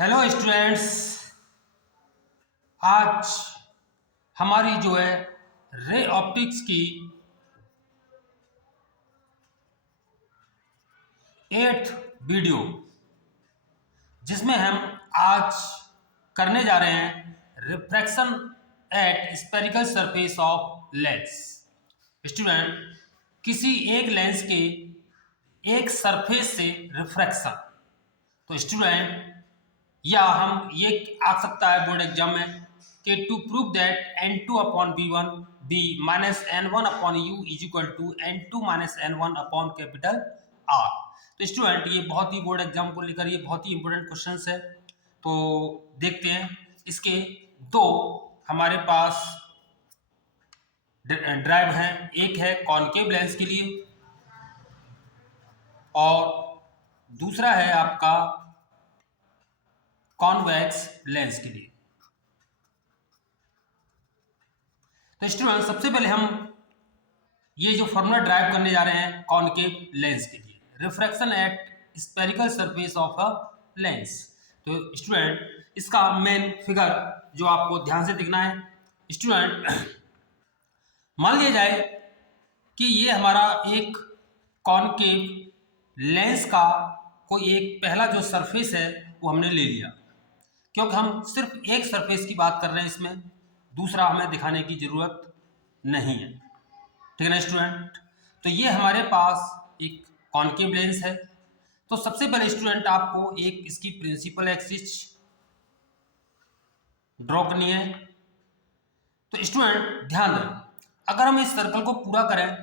Hello students. आज हमारी जो है रे ऑप्टिक्स की 8th वीडियो, जिसमें हम आज करने जा रहे हैं refraction at spherical surface of lens. Student, किसी एक लेंस के एक सरफेस से रिफ्रैक्शन, तो स्टूडेंट या हम ये आ सकता है बोर्ड एग्जाम में कि to prove that n2 upon b1 b minus n1 upon u is equal to n2 minus n1 upon capital R। तो स्टूडेंट ये बहुत ही बोर्ड एग्जाम को लेकर ये बहुत ही इंपॉर्टेंट क्वेश्चंस है। तो देखते हैं इसके दो हमारे पास ड्राइव हैं। एक है कॉनकेव लेंस के लिए और दूसरा है आपका कॉन्वेक्स लेंस के लिए। तो स्टूडेंट सबसे पहले हम ये जो फॉर्मूला ड्राइव करने जा रहे हैं कॉनकेव लेंस के लिए, refraction at spherical surface of a lens. तो स्टूडेंट इसका मेन फिगर जो आपको ध्यान से दिखना है। स्टूडेंट मान लिया जाए कि ये हमारा एक कॉनकेव लेंस का कोई एक पहला जो सरफेस है वो हमने ले लिया, क्योंकि हम सिर्फ एक सरफेस की बात कर रहे हैं, इसमें दूसरा हमें दिखाने की जरूरत नहीं है। ठीक है ना स्टूडेंट। तो ये हमारे पास एक कॉनकेव लेंस है। तो सबसे पहले स्टूडेंट आपको एक इसकी प्रिंसिपल एक्सिस ड्रॉ करनी है। तो स्टूडेंट ध्यान दें, अगर हम इस सर्कल को पूरा करें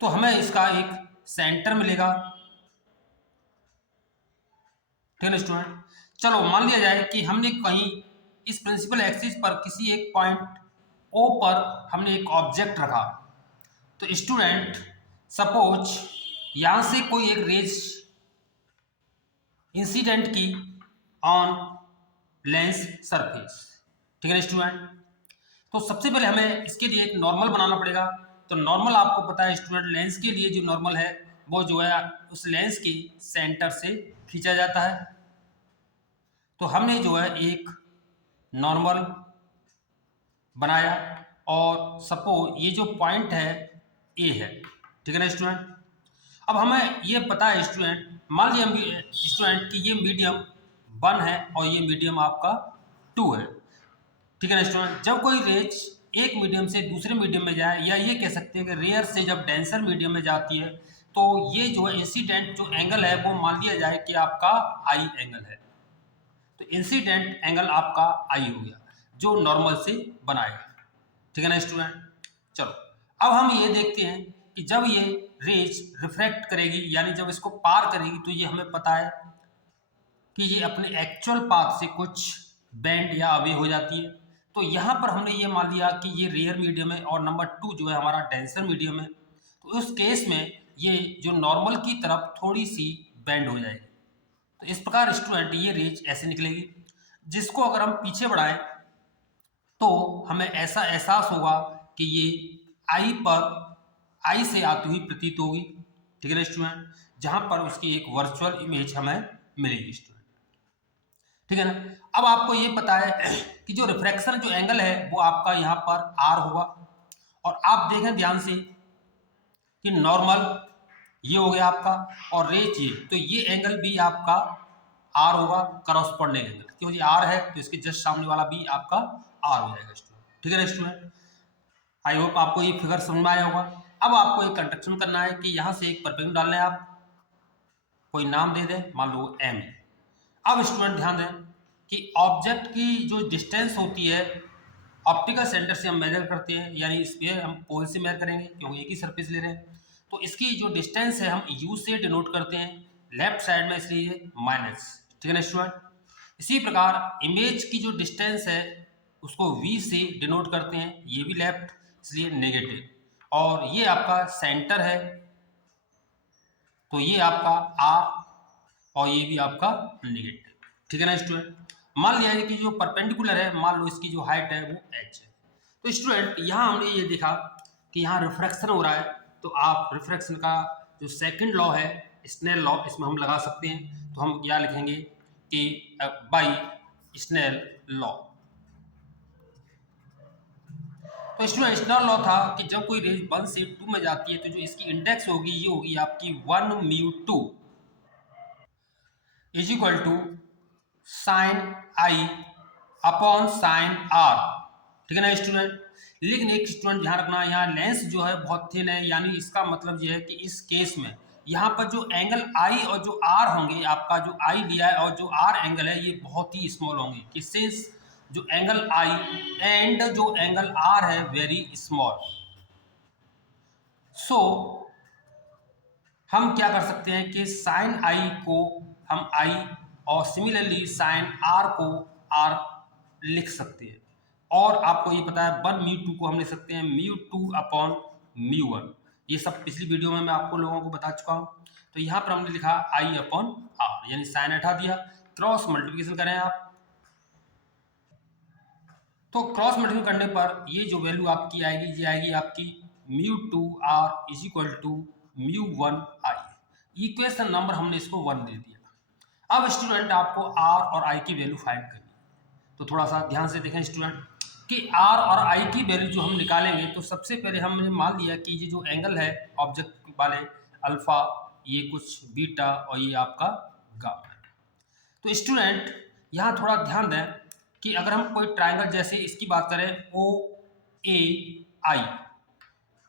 तो हमें इसका एक सेंटर मिलेगा। ठीक है स्टूडेंट। चलो मान लिया जाए कि हमने कहीं इस प्रिंसिपल एक्सिस पर किसी एक पॉइंट ओ पर हमने एक ऑब्जेक्ट रखा। तो स्टूडेंट सपोज यहां से कोई एक रेज इंसिडेंट की ऑन लेंस सरफेस। ठीक है स्टूडेंट। तो सबसे पहले हमें इसके लिए एक नॉर्मल बनाना पड़ेगा। तो नॉर्मल आपको पता है स्टूडेंट, लेंस के लिए जो नॉर्मल है वो जो है उस लेंस के सेंटर से खींचा जाता है। तो हमने जो है एक नॉर्मल बनाया और सपोज ये जो पॉइंट है ए है। ठीक है ना स्टूडेंट। अब हमें ये पता है स्टूडेंट, मान लिया स्टूडेंट कि ये मीडियम 1 है और ये मीडियम आपका 2 है। ठीक है ना स्टूडेंट। जब कोई रेज एक मीडियम से दूसरे मीडियम में जाए, या ये कह सकते हैं कि रेयर से जब डेंसर मीडियम में जाती है, तो ये जो है इंसिडेंट जो एंगल है वो मान लिया जाए कि आपका आई एंगल है। तो इंसिडेंट एंगल आपका आई हो गया जो नॉर्मल से बनाएगा। ठीक है ना स्टूडेंट। चलो अब हम ये देखते हैं कि जब ये रेज रिफ्रैक्ट करेगी, यानी जब इसको पार करेगी, तो ये हमें पता है कि ये अपने एक्चुअल पाथ से कुछ बेंड या अवे हो जाती है। तो यहाँ पर हमने ये मान लिया कि ये रेयर मीडियम है और नंबर 2 जो है हमारा डेंसर मीडियम है। तो उस केस में ये जो नॉर्मल की तरफ थोड़ी सी बेंड हो जाएगी। तो इस प्रकार स्टूडेंट ये रेज ऐसे निकलेगी, जिसको अगर हम पीछे बढ़ाएं तो हमें ऐसा एहसास होगा कि ये आई से आती हुई प्रतीत होगी। ठीक है ना स्टूडेंट। जहां पर उसकी एक वर्चुअल इमेज हमें मिलेगी स्टूडेंट। ठीक है ना। अब आपको ये पता है कि जो रिफ्रैक्शन जो एंगल है वो आपका यहाँ पर आर होगा। और आप देखें ध्यान से कि नॉर्मल ये हो गया आपका और रेज ये, तो ये एंगल भी आपका आर होगा, करस्पॉन्डिंग एंगल, क्योंकि आर है तो इसके जस्ट सामने वाला भी आपका आर हो जाएगा स्टूडेंट। ठीक है ना स्टूडेंट। आई होप आपको ये फिगर समझ में आया होगा। अब आपको एक कंस्ट्रक्शन करना है कि यहाँ से एक परपेंडिकुलर डालना है, आप कोई नाम दे दें, मान लो एम है। अब स्टूडेंट ध्यान दें कि ऑब्जेक्ट की जो डिस्टेंस होती है ऑप्टिकल सेंटर से हम मेजर करते हैं, यानी इस पे हम पॉइंट से मेजर करेंगे क्योंकि एक ही सरफेस ले रहे हैं। तो इसकी जो डिस्टेंस है हम यू से डिनोट करते हैं लेफ्ट साइड में, इसलिए माइनस। ठीक है ना स्टूडेंट। इसी प्रकार इमेज की जो डिस्टेंस है उसको वी से डिनोट करते हैं, ये भी लेफ्ट इसलिए नेगेटिव। और ये आपका सेंटर है तो ये आपका आर और ये भी आपका नेगेटिव। ठीक है ना स्टूडेंट। मान लिया कि जो परपेंडिकुलर है, मान लो इसकी जो हाइट है वो h है। तो स्टूडेंट यहाँ हमने ये देखा कि यहाँ रिफ्रैक्शन हो रहा है, तो आप रिफ्रैक्शन का जो सेकंड लॉ है स्नेल लॉ इसमें हम लगा सकते हैं, तो हम क्या लिखेंगे कि बाई स्नेल लॉ। तो स्टूडेंट स्नेल लॉ था कि जब कोई रेंज 1 से 2 में जाती है तो जो इसकी इंडेक्स होगी ये होगी आपकी 1 mu 2 is equal to sine I upon sine R. ठीक है ना स्टूडेंट। लेकिन एक स्टूडेंट ध्यान रखना, यहाँ लेंस जो है बहुत थिन है, यानी इसका मतलब ये है कि इस केस में यहाँ पर जो एंगल आई और जो आर होंगे, आपका जो आई लिया है और जो आर एंगल है ये बहुत ही स्मॉल होंगे, किससे जो एंगल आई एंड जो एंगल आर है वेरी स्मॉल। सो हम क्या कर सकते हैं कि साइन आई को हम आई और सिमिलरली साइन आर को आर लिख सकते हैं। और आपको ये पता है 1 म्यू 2 को हम लिख सकते हैं म्यू 2 अपॉन म्यू 1। ये सब पिछली वीडियो में मैं आपको लोगों को बता चुका हूँ। तो यहाँ पर हमने लिखा आई अपॉन आर, यानी साइन हटा दिया, क्रॉस मल्टीप्लिकेशन करें आप, तो क्रॉस मल्टीप्लिकेशन करने पर ये जो वैल्यू आपकी आएगी ये आएगी आपकी mu 2 R is equal to mu 1 I. Equation number हमने इसको 1 दे दिया। अब स्टूडेंट आपको आर और आई की वैल्यू फाइंड करनी है, तो थोड़ा सा ध्यान से देखें स्टूडेंट कि आर और आई की वैल्यू जो हम निकालेंगे, तो सबसे पहले हमने मान लिया कि ये जो एंगल है ऑब्जेक्ट वाले अल्फा, ये कुछ बीटा और ये आपका गामा। तो स्टूडेंट यहाँ थोड़ा ध्यान दें कि अगर हम कोई ट्रायंगल जैसे इसकी बात करें ओ ए आई,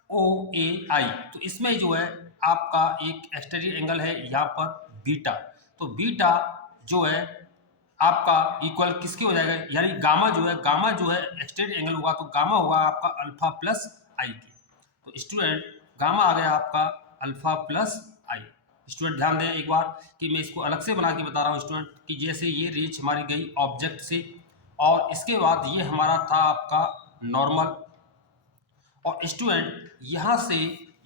ओ ए आई, तो इसमें जो है आपका एक एक्सटीरियर एंगल है यहाँ पर बीटा। तो बीटा जो है आपका इक्वल किसके हो जाएगा, यानी गामा जो है, गामा जो है एक्सटीरियर एंगल होगा तो गामा होगा आपका अल्फा प्लस आई की। तो स्टूडेंट गामा आ गया आपका अल्फा प्लस आई। स्टूडेंट ध्यान दें एक बार कि मैं इसको अलग से बना के बता रहा हूँ स्टूडेंट, कि जैसे ये रेंज हमारी गई ऑब्जेक्ट से और इसके बाद ये हमारा था आपका नॉर्मल, और स्टूडेंट यहाँ से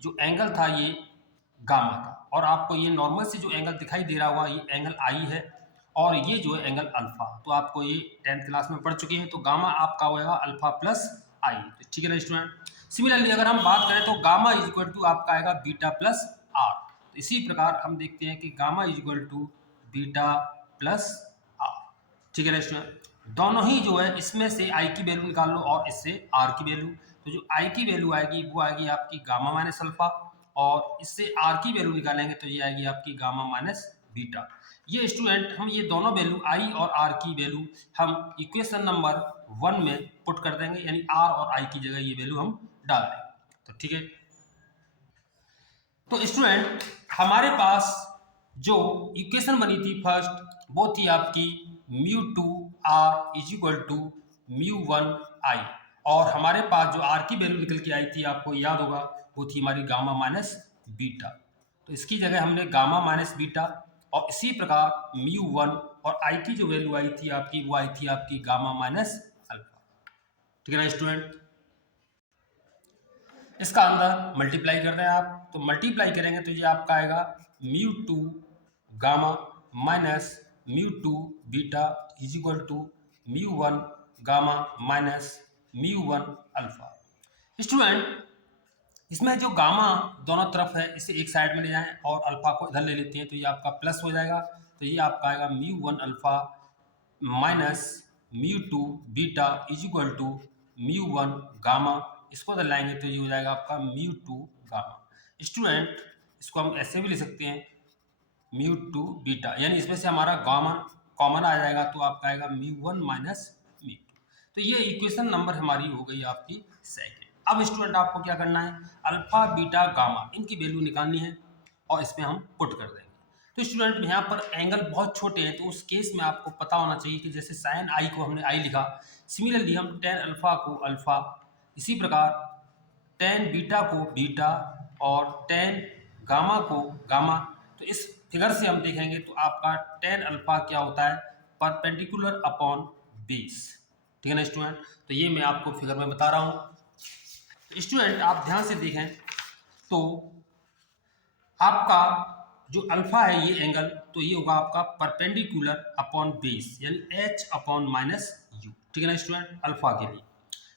जो एंगल था ये गामा था, और आपको ये नॉर्मल से जो एंगल दिखाई दे रहा होगा ये एंगल आई है और ये जो है एंगल अल्फा। तो आपको ये 10th क्लास में पढ़ चुके हैं। तो गामा आपका होगा अल्फा प्लस आई, ठीक है ना स्टूडेंट। सिमिलरली अगर हम बात करें तो गामा इज इक्वल टू आपका आएगा बीटा प्लस आर। तो इसी प्रकार हम देखते हैं कि gamma is equal to beta plus R, ठीक है ना स्टूडेंट। दोनों ही जो है इसमें से आई की वैल्यू निकाल लो और इससे आर की वैल्यू। तो जो आई की वैल्यू आएगी वो आएगी आपकी गामा माइनस अल्फा, और इससे आर की वैल्यू निकालेंगे तो ये आएगी आपकी गामा माइनस बीटा। ये स्टूडेंट हम ये दोनों वैल्यू आई और आर की वैल्यू हम इक्वेशन नंबर 1 में पुट कर देंगे, यानी आर और आई की जगह ये वैल्यू हम डाल देंगे। तो ठीक है, तो स्टूडेंट हमारे पास जो इक्वेशन बनी थी फर्स्ट वो थी आपकी mu 2 R is equal to mu 1 I, और हमारे पास जो आर की वैल्यू निकल के आई थी आपको याद होगा वो थी हमारी गामा माइनस बीटा। तो इसकी जगह हमने गामा माइनस बीटा, और इसी प्रकार म्यू 1 और आई की जो वैल्यू आई थी आपकी वो आई थी आपकी गामा माइनस अल्फा, ठीक है ना स्टूडेंट। इसका अंदर मल्टीप्लाई कर रहे हैं आप, तो मल्टीप्लाई करेंगे तो ये आपका आएगा mu 2 gamma minus mu 2 beta is equal to mu 1 gamma minus mu 1 alpha. Student इसमें जो गामा दोनों तरफ है इसे एक साइड में ले जाएं और अल्फा को इधर ले लेते हैं, तो ये आपका प्लस हो जाएगा। तो ये आपका आएगा mu 1 alpha minus mu 2 beta is equal to mu 1 gamma, इसको इधर लाएंगे तो ये हो जाएगा आपका म्यू 2 गामा। स्टूडेंट इसको हम ऐसे भी ले सकते हैं म्यू 2 बीटा, यानी इसमें से हमारा गामा कॉमन आ जाएगा तो आपका आएगा म्यू 1 माइनस म्यू 2। तो ये इक्वेशन नंबर हमारी हो गई आपकी सेकंड। अब स्टूडेंट आपको क्या करना है, अल्फा बीटा गामा इनकी वैल्यू निकालनी है और इसमें हम पुट कर देंगे। तो स्टूडेंट यहाँ पर एंगल बहुत छोटे हैं, तो उस केस में आपको पता होना चाहिए कि जैसे साइन आई को हमने आई लिखा, सिमिलरली हम टेन अल्फा को अल्फा, इसी प्रकार टेन बीटा को बीटा और टेन गामा को गामा। तो इस फिगर से हम देखेंगे तो आपका टेन अल्फा क्या होता है, परपेंडिकुलर अपॉन बेस, ठीक है ना स्टूडेंट। तो ये मैं आपको फिगर में बता रहा हूँ। स्टूडेंट आप ध्यान से देखें तो आपका जो अल्फा है ये एंगल, तो ये होगा आपका परपेंडिकुलर अपॉन बेस, यानी h अपॉन माइनस यू, ठीक है ना स्टूडेंट, अल्फा के लिए।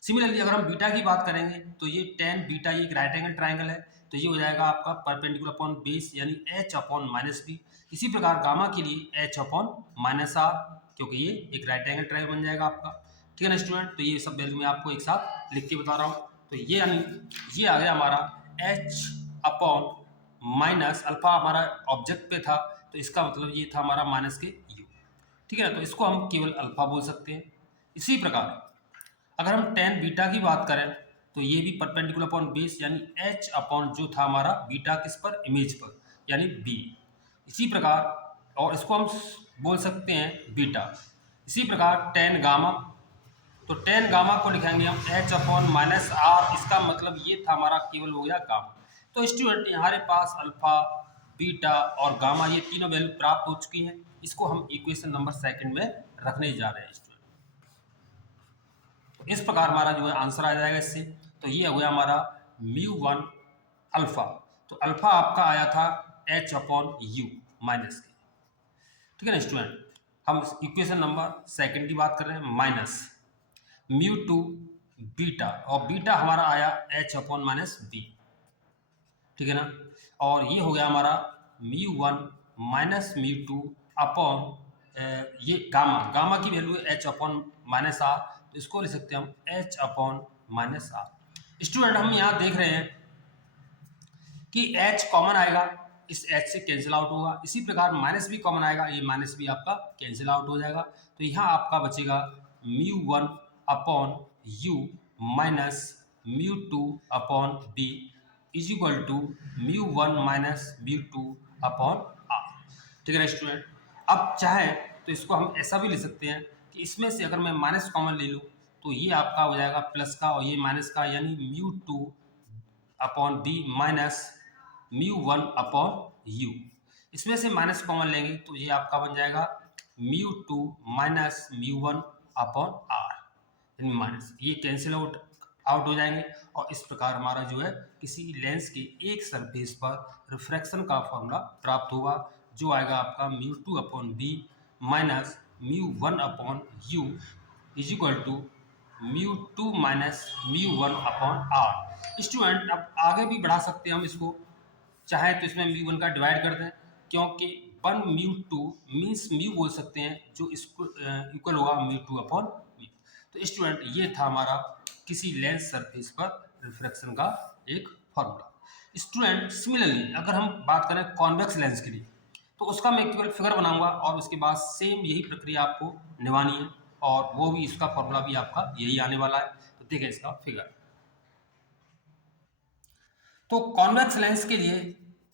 सिमिलरली अगर हम बीटा की बात करेंगे तो ये टेन बीटा, ये एक राइट एंगल ट्राइंगल है, तो ये हो जाएगा आपका परपेंडिकुलर अपॉन बेस यानी h अपॉन माइनस बी। इसी प्रकार गामा के लिए h अपॉन माइनस आर, क्योंकि ये एक राइट एंगल ट्रायंगल बन जाएगा आपका। ठीक है ना स्टूडेंट, तो ये सब वैल्यू मैं आपको एक साथ लिख के बता रहा हूँ। तो ये यानी ये आ गया हमारा h अपॉन माइनस अल्फा, हमारा ऑब्जेक्ट पे था तो इसका मतलब ये था हमारा माइनस के u। ठीक है ना, तो इसको हम केवल अल्फा बोल सकते हैं। इसी प्रकार अगर हम टेन बीटा की बात करें तो ये भी परपेंडिकुलर अपॉन बेस यानी h अपॉन जो था हमारा बीटा किस पर, इमेज पर, यानी b। इसी प्रकार और इसको हम बोल सकते हैं बीटा। इसी प्रकार टेन गामा, तो टेन गामा को लिखेंगे हम h अपॉन माइनस आर, इसका मतलब ये था हमारा केवल हो गया गामा। तो स्टूडेंट हमारे पास अल्फा, बीटा और गामा ये तीनों वैल्यू प्राप्त हो चुकी हैं। इसको हम इक्वेशन नंबर सेकंड में रखने जा रहे हैं स्टूडेंट। तो इस प्रकार हमारा जो है आंसर आ जाएगा इससे। तो ये हो गया हमारा μ1 अल्फा। तो अल्फा आपका आया था h अपॉन यू माइनस के। ठीक है ना स्टूडेंट, हम इक्वेशन नंबर सेकंड की बात कर रहे हैं, माइनस μ2 बीटा, और बीटा हमारा आया h अपॉन माइनस बी। ठीक है ना, और ये हो गया हमारा μ1 माइनस μ2 अपॉन ये गामा, गामा की वैल्यू है h अपॉन माइनस आर, तो इसको लिख सकते हैं हम h upon minus R. Student हम यहाँ देख रहे हैं कि h कॉमन आएगा, इस h से कैंसिल आउट होगा। इसी प्रकार माइनस भी कॉमन आएगा, ये माइनस भी आपका कैंसिल आउट हो जाएगा। तो यहाँ आपका बचेगा μ1 upon u minus μ2 upon b is equal to μ1 minus μ2 upon r। ठीक है ना स्टूडेंट, अब चाहे तो इसको हम ऐसा भी ले सकते हैं कि इसमें से अगर मैं माइनस कॉमन ले लूँ तो ये आपका हो जाएगा प्लस का और ये माइनस का, यानी μ2 upon b minus μ1 upon u। इसमें से माइनस कॉमन लेंगे तो ये आपका बन जाएगा μ2 माइनस μ1 अपॉन r, यानी माइनस, ये कैंसिल आउट हो जाएंगे। और इस प्रकार हमारा जो है किसी लेंस के एक सरफेस पर रिफ्रैक्शन का फॉर्मूला प्राप्त होगा, जो आएगा आपका μ2 upon b minus μ1 upon u is equal to μ2 minus μ1 upon r। Student अब आगे भी बढ़ा सकते हैं हम इसको, चाहे तो इसमें μ1 का डिवाइड कर दें, क्योंकि 1 μ2 मीन्स म्यू बोल सकते हैं जो इसको इक्वल होगा μ2 अपॉन म्यू। तो स्टूडेंट ये था हमारा किसी लेंस सरफेस पर रिफ्रैक्शन का एक फॉर्मूला। स्टूडेंट सिमिलरली अगर हम बात करें कॉन्वेक्स लेंस के लिए, तो उसका मैं केवल फिगर बनाऊंगा और उसके बाद सेम यही प्रक्रिया आपको निभानी है, और वो भी इसका फॉर्मूला भी आपका यही आने वाला है। तो देखिए इसका फिगर। तो कॉन्वेक्स लेंस के लिए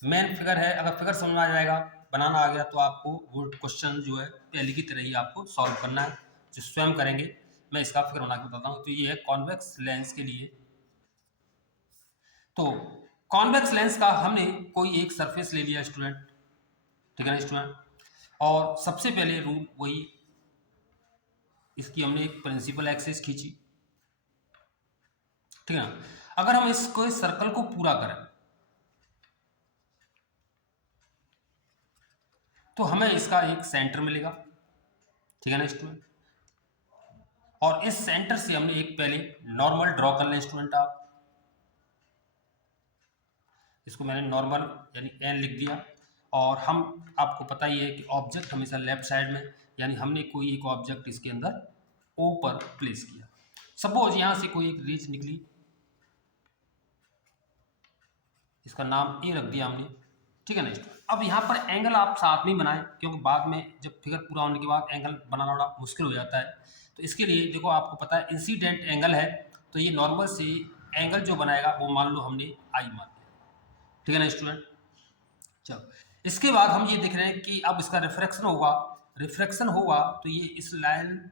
मेन फिगर है, अगर फिगर समझ में आ जाएगा, बनाना आ गया, तो आपको वो क्वेश्चन जो है पहले की तरह ही आपको सॉल्व करना है, जो स्वयं करेंगे। मैं इसका फिगर बना के बताता हूँ। तो ये है कॉन्वेक्स लेंस के लिए। तो कॉन्वेक्स लेंस का हमने कोई एक सरफेस ले लिया स्टूडेंट, ठीक है ना स्टूडेंट, और सबसे पहले रूल वही, इसकी हमने एक प्रिंसिपल एक्सिस खींची। ठीक है ना, अगर हम इसको इस सर्कल को पूरा करें तो हमें इसका एक सेंटर मिलेगा। ठीक है ना स्टूडेंट, और इस सेंटर से हमने एक पहले नॉर्मल ड्रॉ कर लें स्टूडेंट। आप इसको मैंने नॉर्मल यानी एन लिख दिया, और हम आपको पता ही है कि ऑब्जेक्ट हमेशा लेफ्ट साइड में, यानी हमने कोई एक ऑब्जेक्ट इसके अंदर ओ पर प्लेस किया। सपोज यहां से कोई एक रेज निकली, इसका नाम ए रख दिया हमने। ठीक है ना स्टूडेंट, अब यहाँ पर एंगल आप साथ में बनाएं, क्योंकि बाद में जब फिगर पूरा होने के बाद एंगल बनाना बड़ा मुश्किल हो जाता है। तो इसके लिए देखो, आपको पता है इंसिडेंट एंगल है, तो ये नॉर्मल से एंगल जो बनाएगा वो मान लो हमने आई मान लिया। ठीक है ना स्टूडेंट, चलो इसके बाद हम ये देख रहे हैं कि अब इसका रिफ्रैक्शन होगा। रिफ्रैक्शन होगा तो ये इस लाइन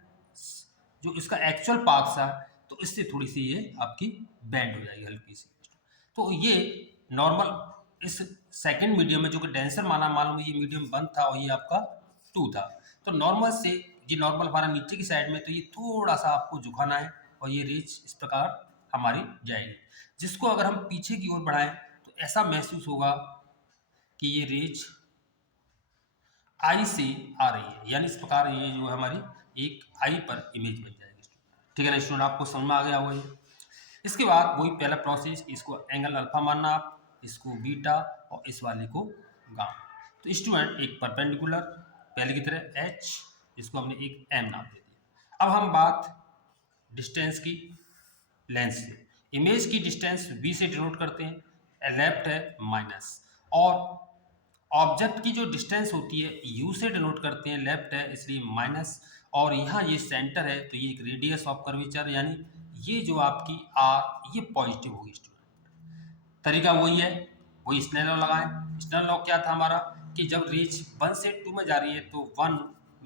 जो इसका एक्चुअल पाथ था, तो इससे थोड़ी सी ये आपकी बैंड हो जाएगी हल्की सी। तो ये नॉर्मल इस सेकंड मीडियम में जो कि डेंसर मान लो ये मीडियम 1 था और ये आपका 2 था, तो नॉर्मल से ये नॉर्मल हमारा नीचे की साइड में, तो ये थोड़ा सा आपको झुकाना है और ये रेज इस प्रकार हमारी जाएगी, जिसको अगर हम पीछे की ओर बढ़ाएं तो ऐसा महसूस होगा कि ये रेज आई से आ रही है, यानी इस प्रकार ये जो है हमारी एक आई पर इमेज बन जाएगी। ठीक है ना स्टूडेंट, आपको समझ में आ गया होगा ये। इसके बाद वही पहला प्रोसेस, इसको एंगल अल्फा मानना आप, इसको बीटा और इस वाले को गामा। तो स्टूडेंट एक परपेंडिकुलर पहले की तरह h, इसको हमने एक m नाम दे दिया। अब हम बात डिस्टेंस की लेंस से। इमेज की डिस्टेंस v से डिनोट करते हैं, लेफ्ट है माइनस, और ऑब्जेक्ट की जो डिस्टेंस होती है u से डिनोट करते हैं, लेफ्ट है इसलिए माइनस, और यहाँ ये सेंटर है तो ये एक रेडियस ऑफ कर्वेचर, यानी ये जो आपकी r ये पॉजिटिव होगी स्टूडेंट। तरीका वही है, वही स्नेल लॉ लगाएं। स्नेल लॉ क्या था हमारा कि जब रेंज 1 से 2 में जा रही है तो 1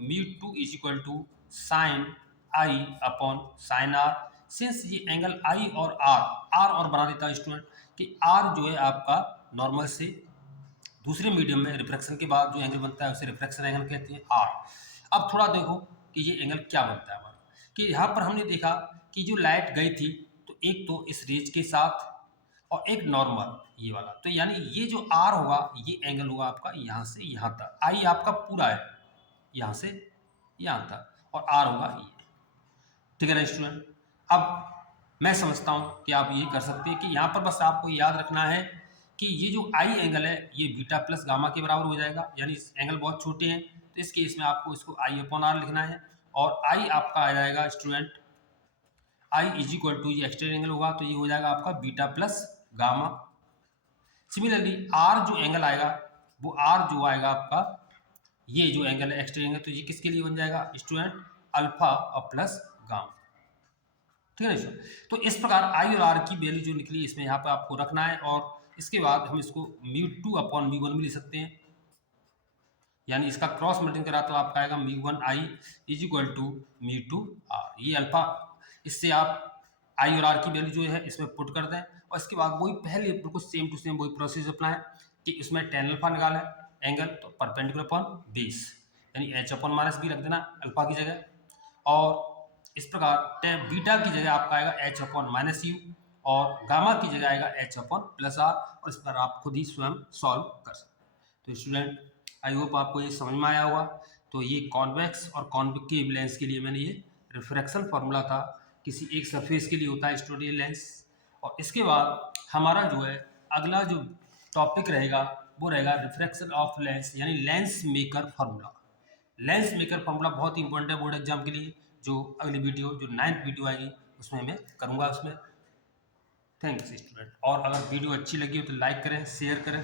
μ2 is equal to sine I upon sine r. Since ये एंगल आई और आर बना देता है स्टूडेंट कि आर जो है आपका नॉर्मल से दूसरे मीडियम में रिफ्रैक्शन के बाद जो एंगल बनता है उसे रिफ्रैक्शन एंगल कहते हैं आर। अब थोड़ा देखो कि ये एंगल क्या बनता है हमारा, कि यहाँ पर हमने देखा कि जो लाइट गई थी तो एक तो इस रेज के साथ और एक नॉर्मल ये वाला, तो यानी ये जो आर होगा ये एंगल होगा आपका यहाँ से यहाँ तक। आई आपका पूरा है यहाँ से यहाँ तक और आर होगा ये। ठीक है ना स्टूडेंट। अब मैं समझता हूँ कि आप ये कर सकते हैं कि यहाँ पर बस आपको याद रखना है कि ये जो आई एंगल है ये बीटा प्लस गामा के बराबर हो जाएगा, यानी एंगल बहुत छोटे हैं तो इस केस में आपको इसको आई अपॉन आर लिखना है, और आई आपका आ जाएगा student i is equal to, ये एक्सटेंड एंगल होगा तो ये हो जाएगा आपका beta plus gamma. Similarly r जो एंगल आएगा वो आर जो आएगा आपका ये जो एंगल है एक्सटेंड एंगल, तो ये किसके लिए बन जाएगा स्टूडेंट अल्फा और प्लस गामा। ठीक है ना। तो इस प्रकार आई और आर की वैल्यू जो निकली इसमें यहाँ पे आपको रखना है, और इसके बाद हम इसको μ2 अपॉन μ1 भी लिख सकते हैं, यानी इसका क्रॉस मल्टीप्लाई करा तो आपका आएगा μ1 आई इज इक्वल टू μ2 आर। ये अल्फा, इससे आप आई और आर की वैल्यू जो है इसमें पुट कर दें, और इसके बाद वही पहले बिल्कुल सेम टू सेम वही प्रोसेस अपनाएं कि इसमें टेन अल्फा निकालें एंगल तो परपेंडिकुलर अपॉन बेस, यानी एच अपॉन माइनस बी रख देना अल्फा की जगह, और इस प्रकार बीटा की जगह आपका आएगा एच अपॉन माइनस यू और गामा की जगह आएगा एच अपॉन प्लस आर, और इस पर आप खुद ही स्वयं सॉल्व कर सकते हैं। तो स्टूडेंट आई होप आपको ये समझ में आया होगा। तो ये कॉन्वेक्स और कॉन्वेक्टिव लेंस के लिए मैंने ये रिफ्रैक्शन फार्मूला था, किसी एक सरफेस के लिए होता है स्टूडियो लेंस। और इसके बाद हमारा जो है अगला जो टॉपिक रहेगा वो रहेगा रिफ्रैक्शन ऑफ लेंस, यानी lens maker formula. Lens maker formula बहुत ही इंपॉर्टेंट है बोर्ड एग्जाम के लिए, जो अगली वीडियो जो 9th वीडियो आएगी उसमें मैं करूँगा उसमें। Thanks student. और अगर वीडियो अच्छी लगी हो तो लाइक करें, शेयर करें।